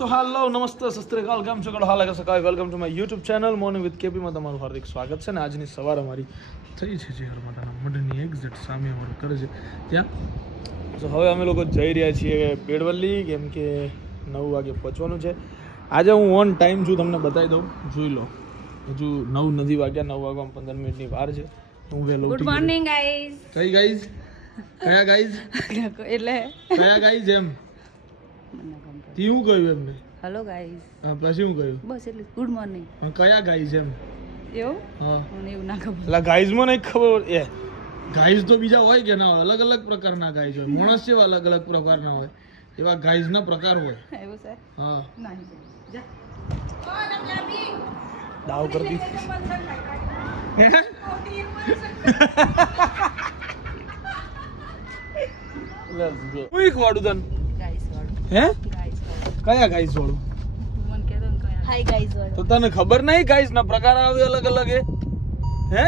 સો હાલો નમસ્તે સસ્ત્રીકાલ કેમ છો હાલ કે સકાય welcome to my YouTube channel morning with KP માં તમારું હાર્દિક સ્વાગત છે ને આજની સવાર અમારી થઈ છે જે હરમાતાના મઢની એક્ઝેક્ટ સામે અમારું ઘર છે ત્યાં તો હવે અમે લોકો જઈ રહ્યા છીએ પેડવલ્લી કેમ કે 9 વાગે પહોંચવાનું છે આજે હું ઓન ટાઈમ છું તમને બતાવી દઉં જોઈ લો હજુ 9 નથી વાગ્યા 9 વાગવામાં 15 મિનિટની વાર છે હું વહેલો ગુડ મોર્નિંગ ગાઈઝ કઈ ગાઈઝ કયા ગાઈઝ એટલે કયા ગાઈઝ એમ તી હું કહ્યું એમને હેલો ગાઈઝ હા પછી હું કહ્યું બસ એટલે ગુડ મોર્નિંગ કયા ગાઈઝ એમ એવું હા મને એવું ના ખબર એટલે ગાઈઝમાં નહીં ખબર એ ગાઈઝ તો બીજા હોય કે ના હોય અલગ અલગ પ્રકારના ગાઈઝ હોય માણસ જેવા અલગ અલગ પ્રકારના હોય એવા ગાઈઝના પ્રકાર હોય એવું છે હા નહીં જા દાવ કરતી હું એક વાડું તન ગાઈઝ વાળું હે ગાઈઝ વાળું કયા ગાઈઝ વાળું મને કહે દો ને કયા હાય ગાઈઝ વાળું તો તને ખબર નહીં ગાઈઝ ના પ્રકાર આવે અલગ અલગ હે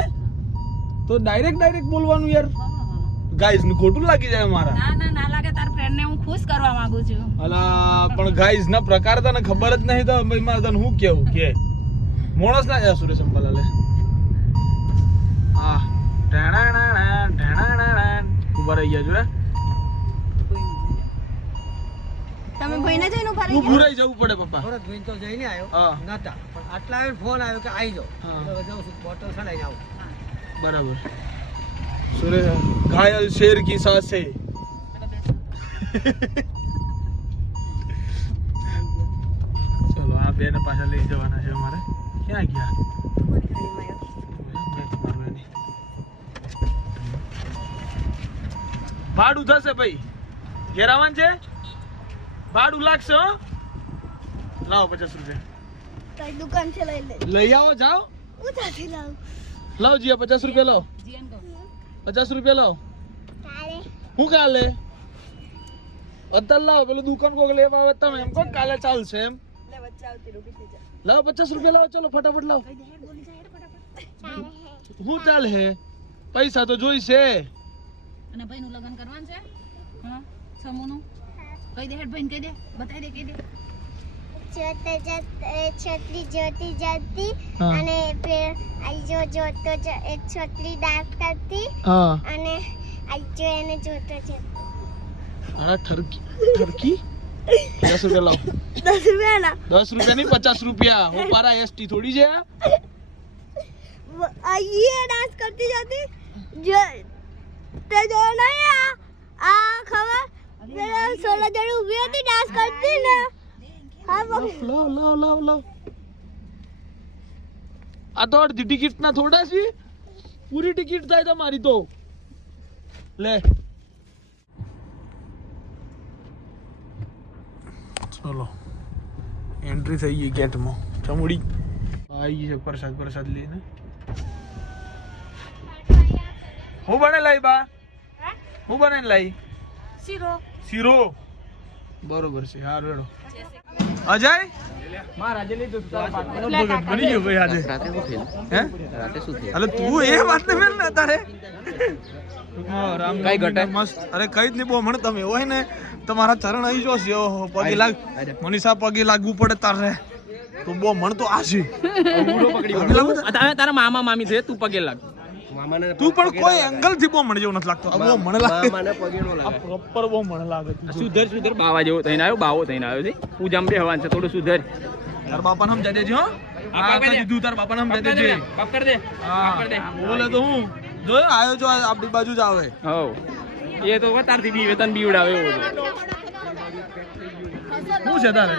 તો ડાયરેક્ટ બોલવાનું યાર ગાઈઝ ને ખોટું લાગી જાય મારા ના લાગે તાર ફ્રેન્ડ ને હું ખુશ કરવા માંગુ છું અલા પણ ગાઈઝ ના પ્રકાર તને ખબર જ નહીં તો ભાઈ મારે તને હું કેવું કે મોણસ ના જા સુરેશ અંબાલાલ હા ઉભા રહી ગયા જો તમે ભાઈને જઈને ઉભા હું ભૂરાઈ જવું પડે પપ્પા થોડો ધોઈને તો જઈને આવ્યો હા નતા પણ આટલા આવે ફોન આવ્યો કે આવી જાઓ હા. એટલે જાઉં છું બોટલ ચડાઈને આવું બરાબર સુરેશ ઘાયલ શેર કી સાસે ચલો આ બેને પાછા લઈ જવાના છે અમારે ક્યાં ગયા ભાડું થશે ભાઈ ઘેરાવાન છે ભાડું લાગશે હો લાવો 50 રૂપિયા કઈ દુકાન છે લઈ લે લઈ આવો જાઓ ઉધાથી લાવ લાવ જીયા 50 રૂપિયા લાવો જીએન કહો 50 રૂપિયા લાવો કાલે હું કાલે અત્યારે લાવો પેલું દુકાન કોક લેવા આવે તમે એમ કહો કાલે ચાલશે એમ લે વચ્ચે આવતી રૂકી થઈ જા લાવો 50 રૂપિયા લાવો ચલો ફટાફટ લાવો કઈ દે હેડ બોલી જા હેડ ફટાફટ હું ચાલે હે પૈસા તો જોઈશે અને ભાઈનું લગ્ન કરવાનું છે હા સમૂહનું કઈ દે હેડ ભાઈને કહી દે બતાવી દે કહી દે છત્રી જોતી જતી હા. અને આઈજો જોતો એક છત્રી ડાક કરતી હા અને આઈજો એને જોતો જતો આ ઠરકી 10 રૂપિયા લાવો 10 રૂપિયા ના 10 રૂપિયા નહીં 50 રૂપિયા હું પારા એસટી થોડી છે ये डांस करती जाती जो ते जो नहीं आ खबर मेरा 16 जन उभी होती डांस करती ना हाँ वो લાવ આ તો અડધી ટિકિટ ના થોડા છે પૂરી ટિકિટ થાય તમારી તો લે ચલો એન્ટ્રી થઈ ગઈ ગેટમાં ચમુડી આવી ગઈ છે પ્રસાદ લઈને હું બને લાઈ બા હું બને લાઈ શીરો બરોબર છે હાર વેડો અજય મહારાજે લીધું ભગત બની ગયો ભાઈ આજે હે અલે તું એ વાત ને મેલ ને તારે રામ કઈ ઘટે મસ્ત અરે કઈ જ નહીં બો મને તમે હોય ને તમારા ચરણ આવી જો છે ઓહો પગે લાગ મનીષા પગે લાગવું પડે તારે તો બો મણ તો આશી તારા મામા મામી છે તું પગે લાગ તું પણ કોઈ એંગલ થી બો મને જેવું નથી લાગતો આ બો મને લાગે મને પગે નો આ લાગે પ્રોપર બો મને લાગે સુધર બાવા જેવો થઈને આવ્યો બાવો થઈને આવ્યો છે પૂજામ બેહવાન છે થોડું સુધર તાર બાપાને સમજાઈ દેજે હો આ કીધું તાર બાપાને સમજાઈ દેજે પકડ દે હા બોલે તો હું જો આયો જો આપણી બાજુ જ આવે હો એ તો વતારથી બી વેતન બીવડાવે એવો શું છે તારે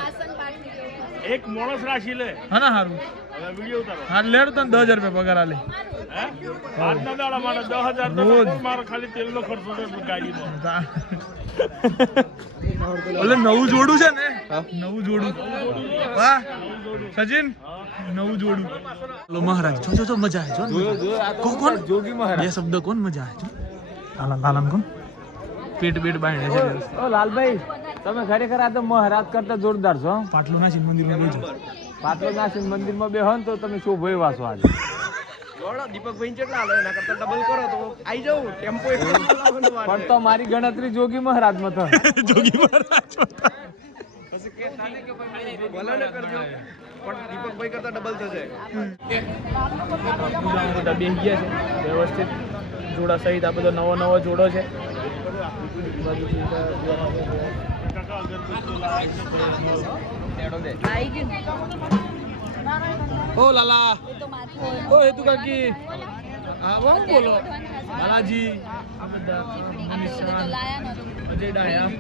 એક માણસ રાખી લે હા ના હારું હવે વિડિયો ઉતારો હા લેડ તને 10000 રૂપિયા પગાર આલે આજના દાડા મારે 10000 તો રોજ. મારો ખાલી તેલનો ખર્ચો છે ગાડીનો ઓલે નવું જોડું છે ને નવું જોડું વાહ સચિન નવું જોડું લો મહારાજ જો મજા આવે જો કોણ જોગી મહારાજ બે શબ્દ કોણ મજા આવે જો લાલન કોણ પેટ બાંધે છે ઓ લાલભાઈ તમે ખરેખર આ તો મહારાજ કરતા જોરદાર છો પાટલું ના શિવ મંદિરમાં બેજો પાટલો નાસિક મંદિરમાં બેહો ને તો તમે શું ભય વાસો આજે દીપકભાઈ કેટલા હાલો એના કરતા ડબલ કરો તો આવી જાવ ટેમ્પો પણ તો મારી ગણતરી જોગી મહારાજમાં થાય જોગી મહારાજ બોલો ને કરજો પણ દીપકભાઈ કરતા ડબલ થશે. પૂજામાં બધા બેસી ગયા છે વ્યવસ્થિત જોડા સહિત. આ બધો નવો જોડો છે. ઓ લાલા, ઓ હેતુ કાકી, હા હું બોલો લાલાજી. આ બધા મનીષા, અજય ડાયા,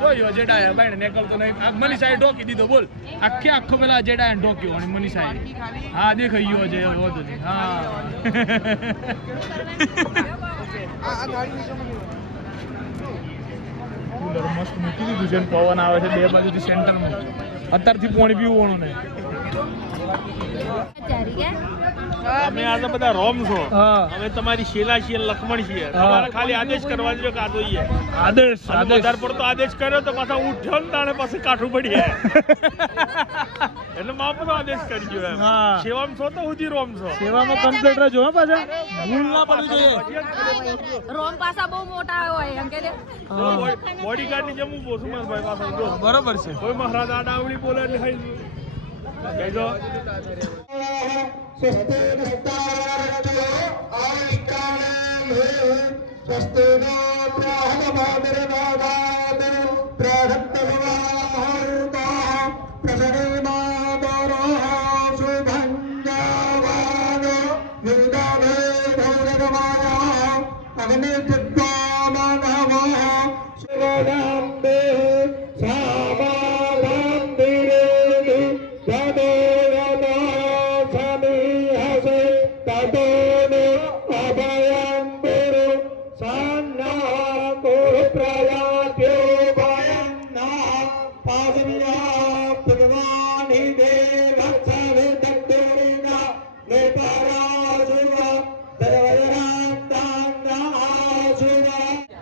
કોઈ અજય ડાયા ભાઈ ને નીકળતો નહીં. આ મનીષાએ ઢોકી દીધો. બોલ આખો પેલા અજય ડાયા ઢોક્યો અને મનીષાએ હા દેખાઈ ગયો અજય. વધુ નહીં. હા કુલર મસ્ત મૂકી દીધું છે. પવન આવે છે બે બાજુથી સેન્ટરમાં. અત્યારથી પાણી પીવું ને. તમે આ તો બધા રોમ છો. હા હવે તમારી શેલા છીએ લક્ષ્મણ છીએ. તમારે ખાલી આદેશ કરવા જોઈએ કે આ જોઈએ. આદેશ વધારે પડતો આદેશ કર્યો તો પાછા ઉઠ્યો ને તાણે પાછું કાઠું પડીએ. એટલે માપનો આદેશ કરજો એમ. હા. સેવામાં છો તો સુધી રોમ છો. સેવામાં કમ્પ્લીટ રહેજો હા. પાછા ભૂલ ના પડવી જોઈએ. રોમ પાસા બહુ મોટા હોય એમ કે બોડીગાર્ડ ની જેમ ઉભો છું ભાઈ પાછળ જો. બરોબર છે. કોઈ મહારાજ આ ડાવડી બોલે એટલે ખાઈ કહેજો.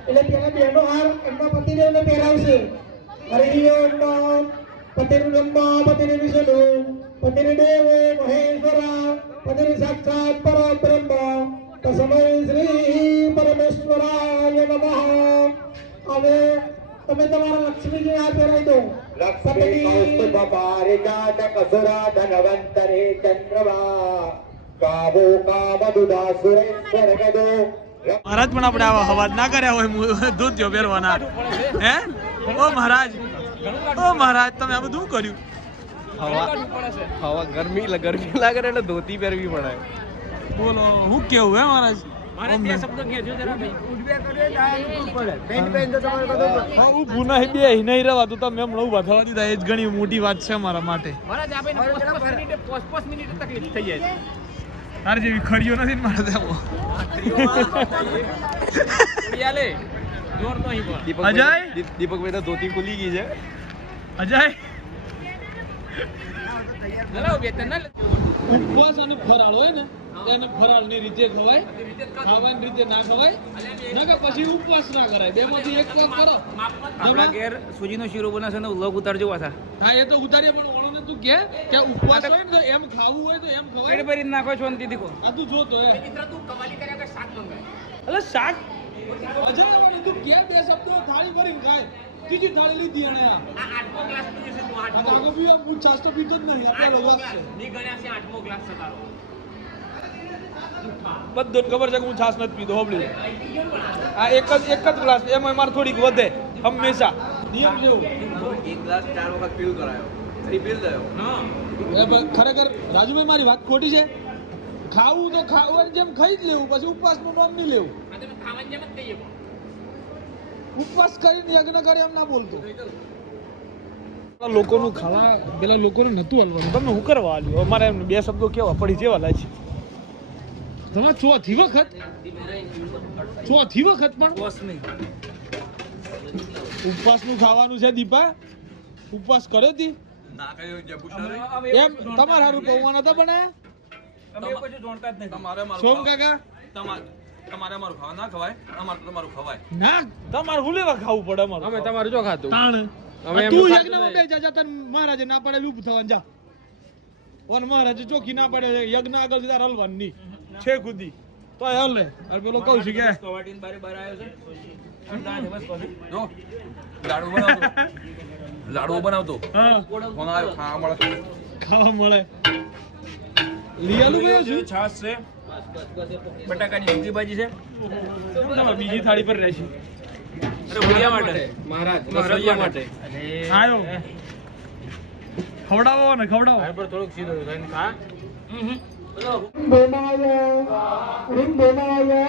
એટલે પેલા બેનો હાર એમના પતિદેવને પહેરાવશે. હરિઓમ પતિર્બ્રહ્મા પતિર્વિષ્ણુ પતિર્દેવો મહેશ્વરા પતિર સાક્ષાત પરબ્રહ્મ તસ્મૈ શ્રી પરમેશ્વરાય નમઃ. હવે તમે તમારા લક્ષ્મીજી આ પહેરાવી દો. લક્ષ્મી કૌસ્તુભ પારિજાત કસુરા ધનવંતરે ચંદ્રમા કાવો કામદુદા સુરેશ્વર ગદો. મહારાજ પણ આપણે આવા અવાજ ના કર્યા હોય ધોતિયો પહેરવાના. હે ઓ મહારાજ, ઓ મહારાજ તમે આ બધું કર્યું? હવા ગરમી લાગે એટલે ધોતી પહેરવી પડે. બોલો હું કેવું હે મહારાજ? ઊભું નહીં બે નહીં રવાતું. તમે હમણાં ઊભા થવા દીધા એ જ ઘણી મોટી વાત છે મારા માટે. તારે જેવી ખડીઓ નથી ને મારે ત્યાં. અજય, દીપકભાઈ તો ધોતી ખુલી ગઈ છે. અજય ઉપવાસ અને ફરાળ હોય ને એને ફરાળની રીતે ખવાય, ખાવાની રીતે ના ખવાય. નકર પછી ઉપવાસ ના કરાય. બેમાંથી એક કામ કરો. આપણા ઘેર સુજીનો શીરો બને છે ને લોગ ઉતારજો પાછા. હા એ તો ઉતારીએ પણ ઓળોને તું કે ઉપવાસ હોય ને તો એમ ખાવું હોય તો એમ ખવાય. પેટ ભરી નાખો છો ને દીદી કો. આ તું જો તો હે અલે શાક અજય વાળી તું કે બે શબ્દો થાળી ભરીને ખાય. ત્રીજી થાળી લીધી અને આ આગો બી હું છાસ તો પીતો જ નહીં. આપણે લગાવ છે બધું ખબર છે કે હું છાસ નથી પીતો. હોબળી આ એક જ ગ્લાસ એમાં મારે થોડીક વધે હંમેશા નિયમ જેવું. એક ગ્લાસ 4 વખત ફિલ કરાયો, રિફિલ થયો. ખરેખર રાજુભાઈ મારી વાત ખોટી છે. ખાવું તો ખાવાની જેમ ખાઈ જ લેવું, પછી ઉપવાસનું નામ નહીં લેવું. ઉપવાસ કરીને યજ્ઞ કરે એમ ના બોલતો. લોકોનું ખાવા પેલા લોકોને નતું હલવાનું. તમે હું કરવા હાલ્યું? અમારે એમ બે શબ્દો કેવા પડી જેવા લાગે છે. તમે ચોથી વખત પણ ઉપવાસનું ખાવાનું છે. દીપા ઉપવાસ કર્યો હતી એમ તમારે સારું પૌવા નતા બનાયા? સોમ કાકા તમારે અમારું ખાવા ના ખવાય, અમારે તમારું ખવાય ના, તમારે હું લેવા ખાવું પડે? અમારું અમે તમારું જો ખાતું. તાણ તું યજ્ઞમાં બે જા તને મહારાજે ના પડે ઊભું થવાનું જા. ઓન મહારાજે ચોખી ના પડે યજ્ઞ આગળ સીધા હલવાનું નહીં છે ખુદી. તો યાર લે અરે પેલો કહું છું કે કવાટીન બારે બાર આવ્યો છે જો લાડુ બનાવતો હા કોણ આવ્યો ખાવા મળે લઈ આલું ગયો છું છાસ છે બટાકાની સબ્જી ભાજી છે બીજી થાળી પર રહેશે અરે ભુલિયા માટે મહારાજ રસોઈયા માટે આયો ખવડાવો ને ખવડાવો પર થોડુંક સીધો થઈને ખા ભોમાય રીમ ભોમાય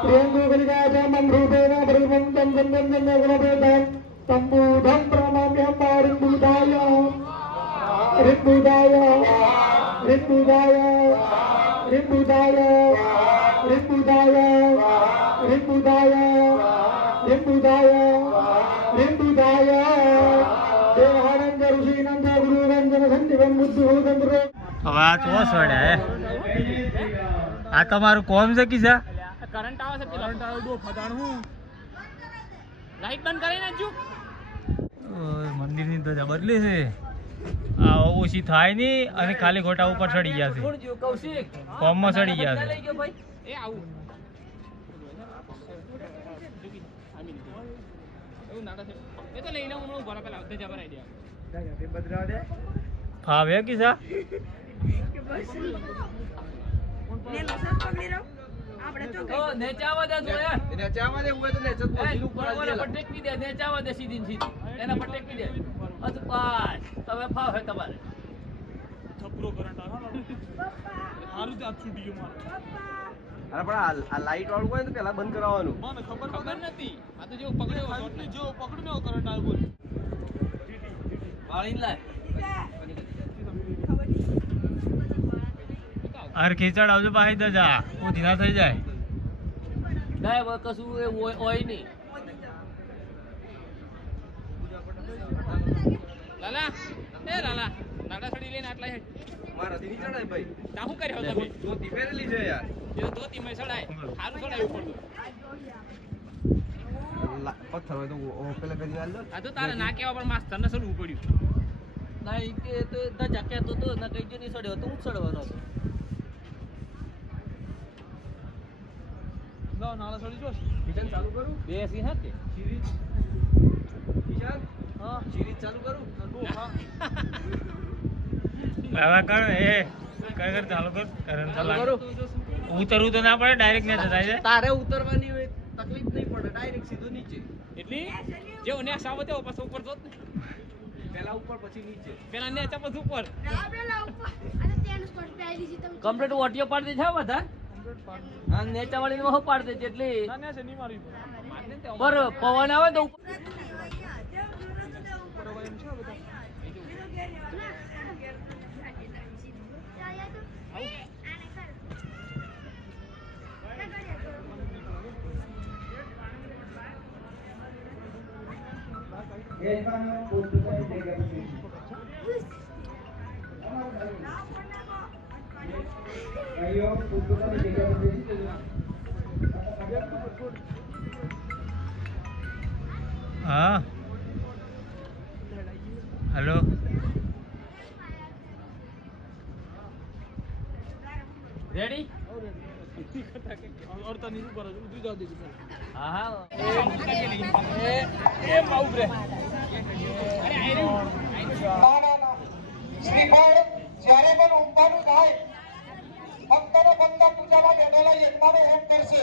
પ્રિયં ગોગલિકા મંદ્રુદેન પ્રભું તમ ગંધં નગરભેદં તંબુધં પ્રમામ્યં પારિં બુધાય રીમ બુધાય રીમ બુધાય રીમ બુધાય રીમ બુધાય રીમ બુધાય રીમ બુધાય રીમ બુધાય દેવાનંદ ઋષિનંદ ગુરુવંદન સંદીપં બુદ્ધુગંદ્ર હવે આ ચોસ વડ્યા હે આ તમારું કોમ છે કીધા કરંટ આવે છે કરંટ આવે દો ફટાણ હું લાઈટ બંધ કરી નાખજો મંદિરની તો બદલી છે આ ઓછી થાય નહીં અને ખાલી ખોટા ઉપર ચડી ગયા છે કૌશિક કોમમાં ચડી ગયા છે લઈ ગયો ભાઈ એ આવું એવું નાટક છે એ તો લઈ લઉં હું ભરા પેલા આવતે જબર આઈડિયા ફાવે કીધા તો નેચાવા દે તો યાર નેચાવા દે હોય તો નેચત પહોંચી ઉપર પટેકવી દે નેચાવા દે સીધી સીધી એના પટેકવી દે અત પાસ તમે ફાવે તમારે થપરો કરંટ આવે હારું તે આ છૂટી ગયો મારો અરે પણ આ લાઈટ વાળું હોય તો પેલા બંધ કરાવવાનું મને ખબર નથી આ તો જેવો પકડ્યો શોટ ને જો પકડીને કરંટ આવ્યો બોલ વાળીને લાય અરે ખેંચાડ આવજો પાછી તો જા હું ધીના થઈ જાય ગાય હવે કશું એ હોય નહીં લાલા એ લાલા લાડા સડી લઈને આટલા હેડ મારા દી ની ચડાય ભાઈ તા શું કર્યો તમે તો દીપેરેલી છે યાર એ ધોતી મેં સડાય સારું સડાયું પડતું પથ્થર હોય તો પેલા કરી આલ દો આ તો તારે ના કહેવા પણ માસ્તર ને સડવું પડ્યું ના એ કે તો ધજા કહેતો તો ના કઈ જો નહીં સડ્યો તો હું સડવાનો હતો લાવ નાળા સડી જોશ કિચન ચાલુ કરું બે સી હા કે સિરીજ કિચન હા સિરીજ ચાલુ કરું હવે કર એ કર ચાલુ કર કરંટ ચાલુ ચાલુ કરું ઉતરવું તો ના પડે ડાયરેક્ટ ને જતા છે તારે ઉતરવાની હોય તકલીફ નહીં પડે ડાયરેક્ટ સીધું નીચે એટલી જેવો ને સાવ તેવો પાછો ઉપર જોત ને પેલા ઉપર પછી નીચે પેલા ને ચપસ ઉપર કમ્પ્લીટ કમ્પ્લીટ ઓટિયો પાડી દે છે બધા હા નેચા વાળી માં પાડી દે એટલે ના ને છે નહીં મારી પર પવન આવે તો ઉપર હા હેલો રેડી અડતા ની ઉપર ઉતરી જાવ દેજો હા હા એ માઉ રે શ્રીફળ જ્યારે પણ ઉમવાનું થાય ફક્ત ને ફક્ત પૂજામાં બેઠેલા યજમાનો હોમ કરશે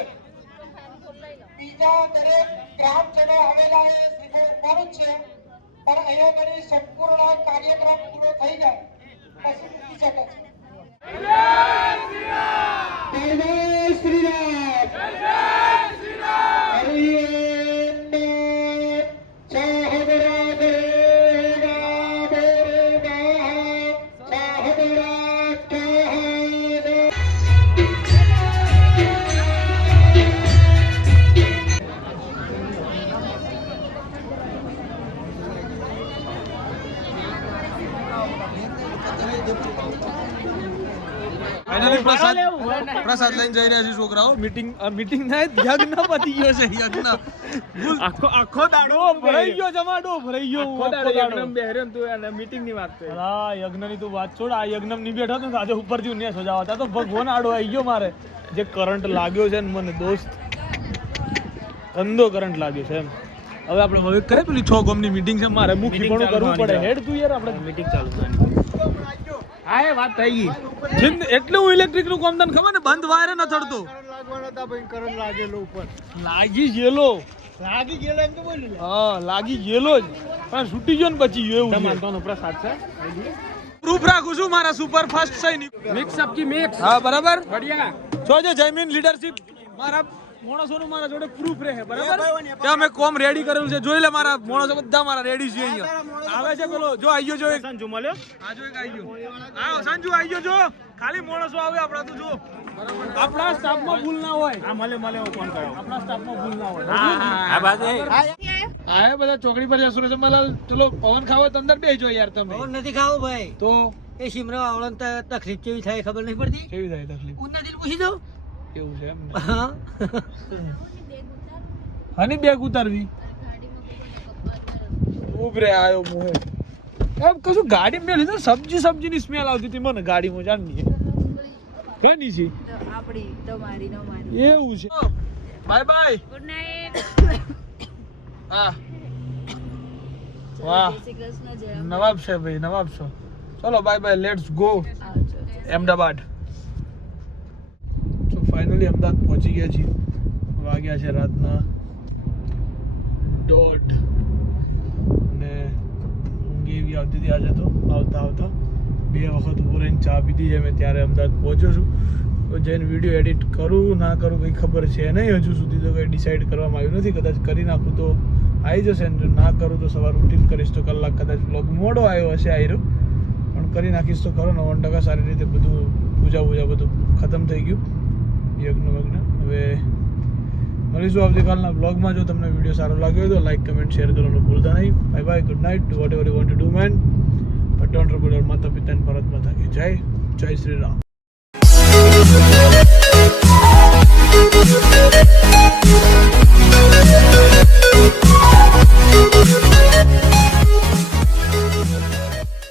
બીજા દરેક ગ્રામજનો આવેલા એ શ્રીફળ ઉમવાનું જ છે પણ અહીંયા ઘડી સંપૂર્ણ કાર્યક્રમ પૂરો થઈ જાય પછી મૂકી શકે છે જય શ્રી રામ ફાઇનલી પ્રસાદ પ્રસાદ લઈને જઈ રહ્યા છે છોકરાઓ. મીટિંગ ના યજ્ઞ પતી ગયો છે. યજ્ઞ આખો દાડો ભરાઈ ગયો જમાડો ભરાઈ ગયો. આખો દાડો યજ્ઞમ બેહર્યો ને તું એને મીટિંગ ની વાત કરે. હા યજ્ઞની તું વાત છોડ. આ યજ્ઞમ ની બેઠો તો આજે ઉપરથી ઉન્યા સજાવતા તો ભગવાન આડો આવી ગયો મારે. જે કરંટ લાગ્યો છે ને મને દોસ્ત, ગંદો કરંટ લાગ્યો છે એમ. હવે આપણે હવે કરે પેલી 6 ગામની મીટિંગ છે, મારે મુખી પણ કરવું પડે. હેડ તું યાર, આપણે મીટિંગ ચાલુ કરવાની. હા એ વાત થઈ ગઈ. એટલે હું ઇલેક્ટ્રિક નું કામ તને ખબર ને, બંધ વાયર ન થડતો લાગી ગયેલો. હા લાગી ગયેલો જ, પણ છૂટી ગયો ને બચી ગયો એવું છે. માનતાનો પ્રસાદ છે. પ્રૂફ રાખું છું મારા સુપરફાસ્ટ સૈનિક. મિક્સ સબકી મિક્સ. હા બરાબર. બઢિયા. જો જયમીન લીડરશિપ મારા માણસોનું મારા જોડે પ્રૂફ રહે બરાબર. કે અમે કોમ રેડી કરેલું છે. જોઈ લે મારા માણસો બધા મારા રેડી છે. અહીંયા આવે છે પેલો જો આયો જો સંજુ મળ્યો. આ જો એક આયો. આવો સંજુ આયો જો. ખાલી માણસો આવે આપડા તો જો. આપણા સ્ટાફમાં ભૂલ ના હોય. આ મળે ફોન કરો. આપણા સ્ટાફમાં ભૂલ ના હોય. આ બાજુ આયા બધા ચોકડી પર જશું છે. મતલબ ચલો પવન ખાવો તો અંદર બેસજો યાર તમે. નથી ખાવું ભાઈ. તો એ સિમરા વાળાને તકલીફ કેવી થાય ખબર નહીં પડતી. કેવી થાય તકલીફ? ઉના દિલ પૂછી દઉં. કેવું છે એમ ને? હા હની બેગ ઉતારવી. ઉભરે આયો મોહે. એમ કશું ગાડી મેં લીધું. સબ્જી ની સ્મેલ આવતી હતી મને ગાડીમાં. જાણની ઘણી છે આપણી તમારી નો મારી. એવું છે. Bye bye. Good night. હા વાહ શ્રી કૃષ્ણ જય. નવાબ છે ભાઈ, નવાબ છો. ચલો bye bye, let's go Ahmedabad. તો ફાઇનલી અમદાવાદ પહોંચી ગયા છીએ. વાગ્યા છે રાતના 1:30 ને ઊંઘ એવી આવતી હતી આજે તો. આવતા 2 વખત ઊભો રહીને ચા પીધી છે મેં. ત્યારે અમદાવાદ પહોંચ્યો છું. તો જઈને વિડીયો એડિટ કરું ના કરું કંઈ ખબર છે નહીં. હજુ સુધી તો કંઈ ડિસાઈડ કરવામાં આવ્યું નથી. કદાચ કરી નાખું તો આવી જશે ને જો ના કરું તો સવાર ઉઠીને કરીશ. તો કલાક કદાચ વ્લોગ મોડો આવ્યો હશે આવ્યો, પણ કરી નાખીશ તો ખરો. 90% સારી રીતે બધું પૂજા બધું ખતમ થઈ ગયું. યજ્ઞ હવે મળીશું આવતીકાલના બ્લોગમાં. જો તમને વિડીયો સારો લાગ્યો હોય તો લાઈક કમેન્ટ શેર કરવાનું ભૂલતા નહીં. Bye bye, good night. Do vote ever you want to do man, but don't forget your માતા પિતાની ભારત માતા કી જય. જય શ્રી રામ. Thank you.